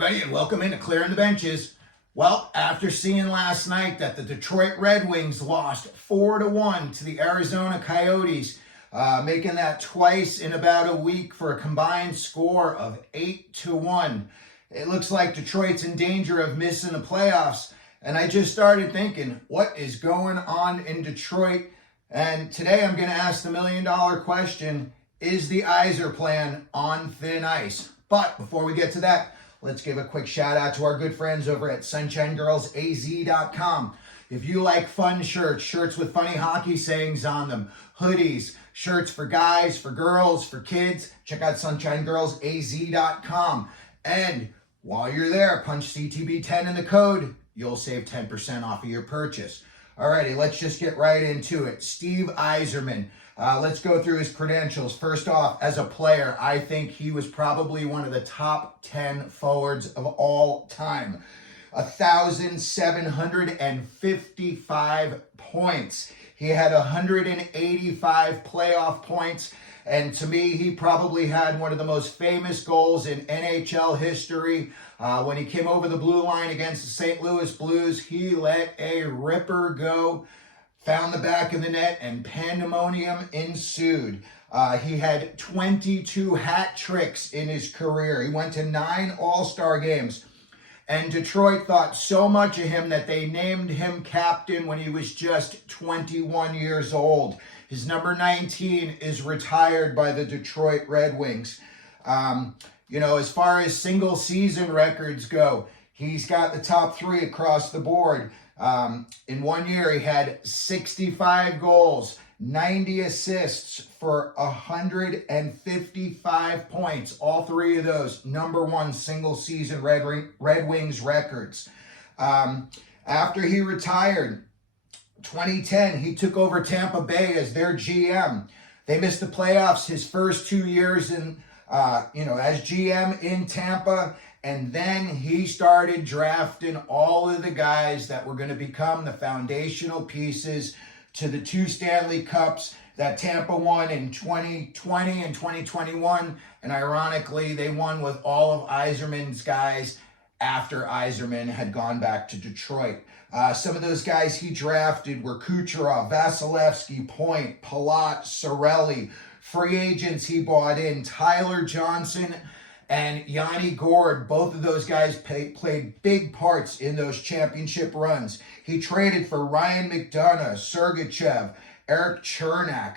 everybody, and welcome into Clearing the Benches. Well, after seeing last night that the Detroit Red Wings lost 4-1 to the Arizona Coyotes, making that twice in about a week for a combined score of 8-1, it looks like Detroit's in danger of missing the playoffs. And I just started thinking, what is going on in Detroit? And today I'm going to ask the million-dollar question, is the YzerPlan on thin ice? But before we get to that, let's give a quick shout out to our good friends over at SunshineGirlsAZ.com. If you like fun shirts, shirts with funny hockey sayings on them, hoodies, shirts for guys, for girls, for kids, check out SunshineGirlsAZ.com. And while you're there, punch CTB10 in the code. You'll save 10% off of your purchase. Alrighty, let's just get right into it. Steve Yzerman. Let's go through his credentials. First off, as a player, I think he was probably one of the top 10 forwards of all time. 1,755 points. He had 185 playoff points. And to me, he probably had one of the most famous goals in NHL history. When he came over the blue line against the St. Louis Blues, he let a ripper go, found the back of the net, and pandemonium ensued. He had 22 hat tricks in his career. He went to 9 All-Star games. And Detroit thought so much of him that they named him captain when he was just 21 years old. His number 19 is retired by the Detroit Red Wings. As far as single season records go, he's got the top 3 across the board. In 1 year, he had 65 goals, 90 assists for 155 points. All 3 of those, number 1 single season Red Wings records. After he retired, 2010, he took over Tampa Bay as their GM. They missed the playoffs his first 2 years as GM in Tampa. And then he started drafting all of the guys that were going to become the foundational pieces to the 2 Stanley Cups that Tampa won in 2020 and 2021. And ironically, they won with all of Yzerman's guys after Yzerman had gone back to Detroit. Some of those guys he drafted were Kucherov, Vasilevsky, Point, Palat, Cirelli. Free agents he bought in, Tyler Johnson and Yanni Gourde. Both of those guys played big parts in those championship runs. He traded for Ryan McDonough, Sergachev, Eric Chernak.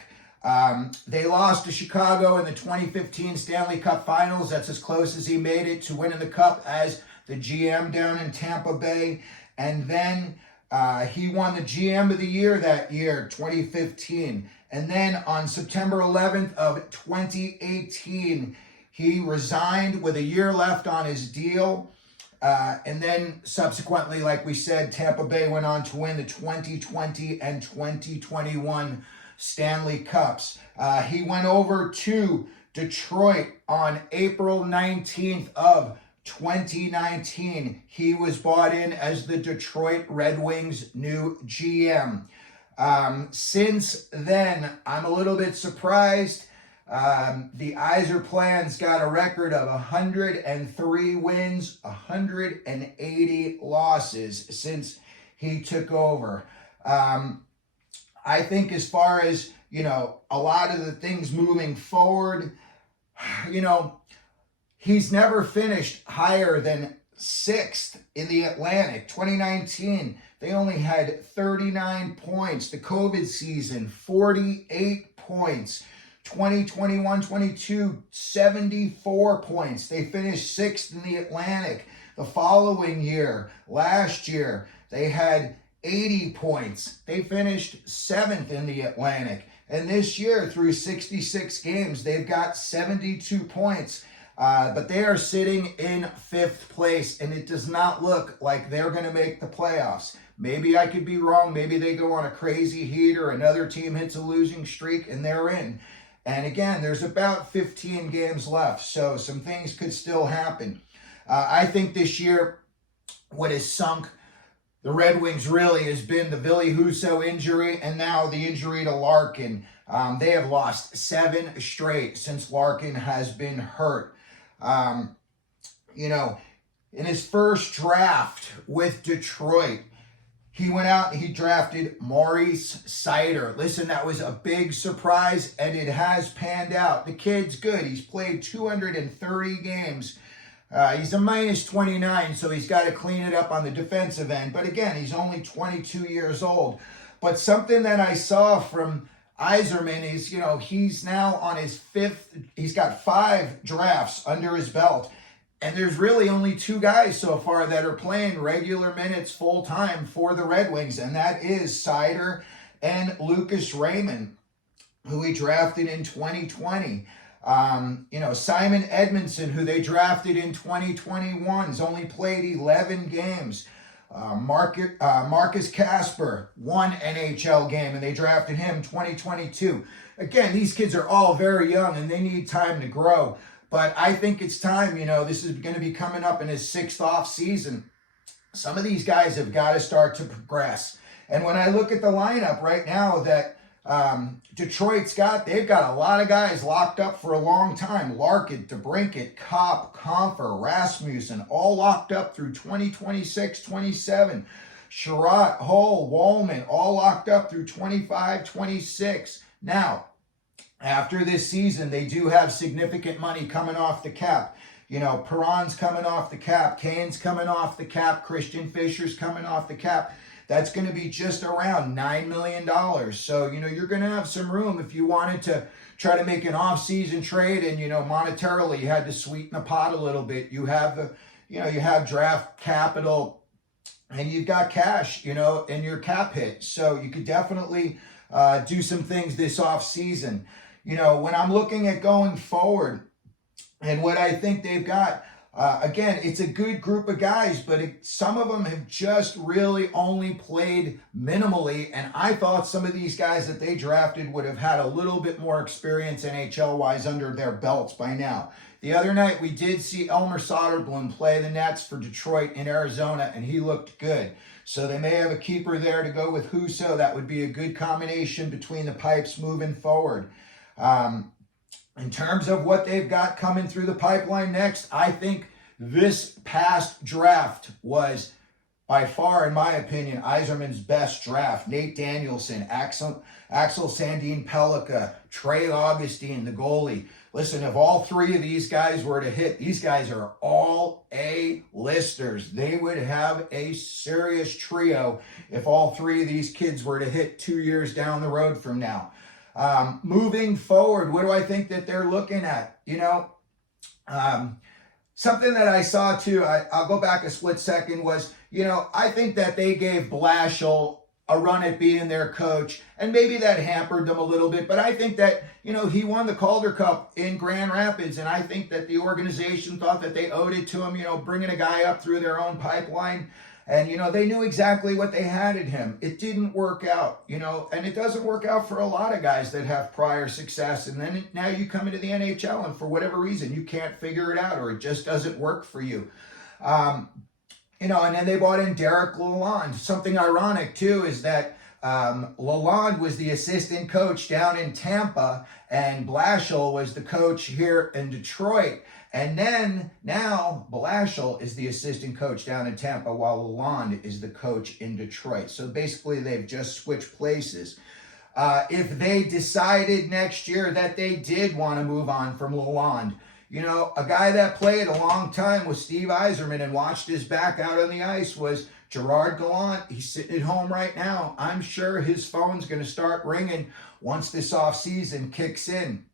They lost to Chicago in the 2015 Stanley Cup Finals. That's as close as he made it to winning the Cup as the GM down in Tampa Bay. And then he won the GM of the Year that year, 2015. And then on September 11th of 2018, he resigned with a year left on his deal. And then subsequently, like we said, Tampa Bay went on to win the 2020 and 2021 Stanley Cups. He went over to Detroit on April 19th of 2019. He was brought in as the Detroit Red Wings' new GM. Since then, I'm a little bit surprised. The YzerPlan's got a record of 103 wins, 180 losses since he took over. I think as far as, a lot of the things moving forward, he's never finished higher than 6th in the Atlantic. 2019, they only had 39 points. The COVID season, 48 points. 2021-22, 74 points. They finished 6th in the Atlantic. The following year, last year, they had 80 points. They finished 7th in the Atlantic. And this year, through 66 games, they've got 72 points. But they are sitting in 5th place, and it does not look like they're going to make the playoffs. Maybe I could be wrong. Maybe they go on a crazy heat or another team hits a losing streak and they're in. And again, there's about 15 games left, so some things could still happen. I think this year, what has sunk the Red Wings really has been the Ville Husso injury and now the injury to Larkin. They have lost 7 straight since Larkin has been hurt. in his first draft with Detroit, he went out and he drafted Maurice Seider. Listen, that was a big surprise, and it has panned out. The kid's good. He's played 230 games. He's a minus 29, so he's got to clean it up on the defensive end. But again, he's only 22 years old. But something that I saw from Yzerman is, he's now on his fifth. He's got 5 drafts under his belt. And there's really only 2 guys so far that are playing regular minutes full time for the Red Wings, and that is Seider and Lucas Raymond, who he drafted in 2020. Simon Edmondson, who they drafted in 2021, has only played 11 games. Marcus Casper, 1 NHL game, and they drafted him 2022. Again, these kids are all very young, and they need time to grow. But I think it's time, this is going to be coming up in his 6th off season. Some of these guys have got to start to progress. And when I look at the lineup right now that Detroit's got, they've got a lot of guys locked up for a long time. Larkin, DeBrincat, Kopp, Comfer, Rasmussen, all locked up through 2026, 27. Sherratt, Hull, Wallman, all locked up through 25, 26. Now, after this season, they do have significant money coming off the cap. Perron's coming off the cap. Kane's coming off the cap. Christian Fisher's coming off the cap. That's going to be just around $9 million. So, you're going to have some room if you wanted to try to make an off-season trade and, monetarily you had to sweeten the pot a little bit. You have you have draft capital and you've got cash, in your cap hit. So you could definitely do some things this off-season. When I'm looking at going forward and what I think they've got, again, it's a good group of guys, but some of them have just really only played minimally. And I thought some of these guys that they drafted would have had a little bit more experience NHL-wise under their belts by now. The other night, we did see Elmer Soderblom play the Nets for Detroit in Arizona, and he looked good. So they may have a keeper there to go with Husso. That would be a good combination between the pipes moving forward. In terms of what they've got coming through the pipeline next, I think this past draft was by far, in my opinion, Yzerman's best draft. Nate Danielson, Axel Sandin Pellica, Trey Augustine, the goalie. Listen, if all 3 of these guys were to hit, these guys are all A-listers. They would have a serious trio if all 3 of these kids were to hit 2 years down the road from now. Moving forward, what do I think that they're looking at? Something that I saw too, I'll go back a split second, was, I think that they gave Blashill a run at being their coach, and maybe that hampered them a little bit, but I think that, he won the Calder Cup in Grand Rapids, and I think that the organization thought that they owed it to him, bringing a guy up through their own pipeline. And, they knew exactly what they had in him. It didn't work out, and it doesn't work out for a lot of guys that have prior success. And then now you come into the NHL and for whatever reason, you can't figure it out or it just doesn't work for you. And then they brought in Derek Lalonde. Something ironic, too, is that Lalonde was the assistant coach down in Tampa and Blashill was the coach here in Detroit. And then now Blashill is the assistant coach down in Tampa while Lalonde is the coach in Detroit. So basically they've just switched places. If they decided next year that they did want to move on from Lalonde, a guy that played a long time with Steve Yzerman and watched his back out on the ice was Gerard Gallant. He's sitting at home right now. I'm sure his phone's going to start ringing once this offseason kicks in.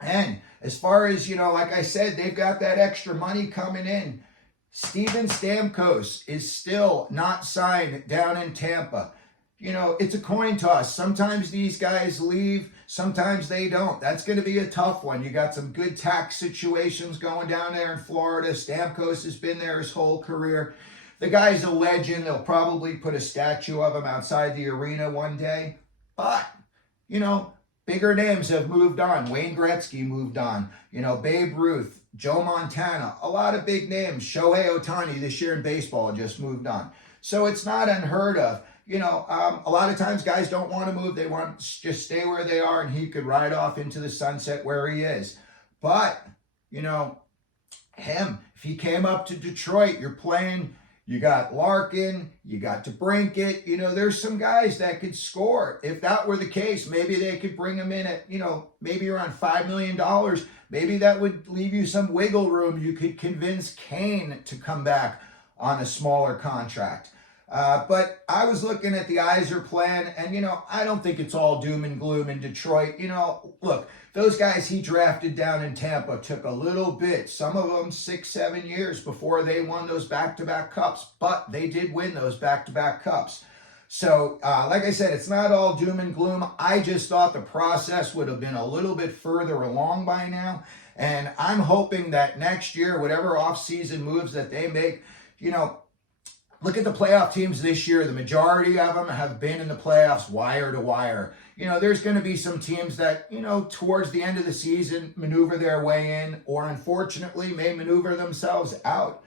And as far as, like I said, they've got that extra money coming in. Steven Stamkos is still not signed down in Tampa. It's a coin toss. Sometimes these guys leave, sometimes they don't. That's going to be a tough one. You got some good tax situations going down there in Florida. Stamkos has been there his whole career. The guy's a legend. They'll probably put a statue of him outside the arena one day. But, bigger names have moved on. Wayne Gretzky moved on. Babe Ruth, Joe Montana, a lot of big names. Shohei Ohtani this year in baseball just moved on. So it's not unheard of. A lot of times guys don't want to move. They want to just stay where they are and he could ride off into the sunset where he is. But, if If he came up to Detroit, you're playing, you got Larkin, you got DeBrincat, there's some guys that could score. If that were the case, maybe they could bring him in at, maybe around $5 million. Maybe that would leave you some wiggle room. You could convince Kane to come back on a smaller contract. But I was looking at the YzerPlan, and, I don't think it's all doom and gloom in Detroit. Look, those guys he drafted down in Tampa took a little bit, some of them 6-7 years before they won those back-to-back cups, but they did win those back-to-back cups. So, like I said, it's not all doom and gloom. I just thought the process would have been a little bit further along by now, and I'm hoping that next year, whatever offseason moves that they make, look at the playoff teams this year. The majority of them have been in the playoffs wire to wire. There's going to be some teams that, towards the end of the season maneuver their way in, or unfortunately may maneuver themselves out.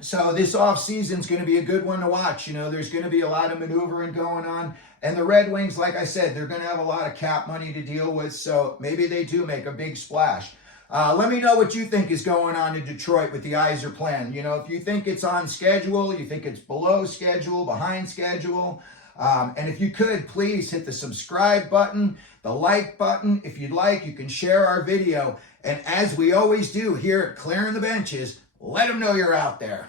So this offseason is going to be a good one to watch. There's going to be a lot of maneuvering going on. And the Red Wings, like I said, they're going to have a lot of cap money to deal with. So maybe they do make a big splash. Let me know what you think is going on in Detroit with the YzerPlan. If you think it's on schedule, you think it's below schedule, behind schedule. And if you could, please hit the subscribe button, the like button. If you'd like, you can share our video. And as we always do here at Clearing the Benches, let them know you're out there.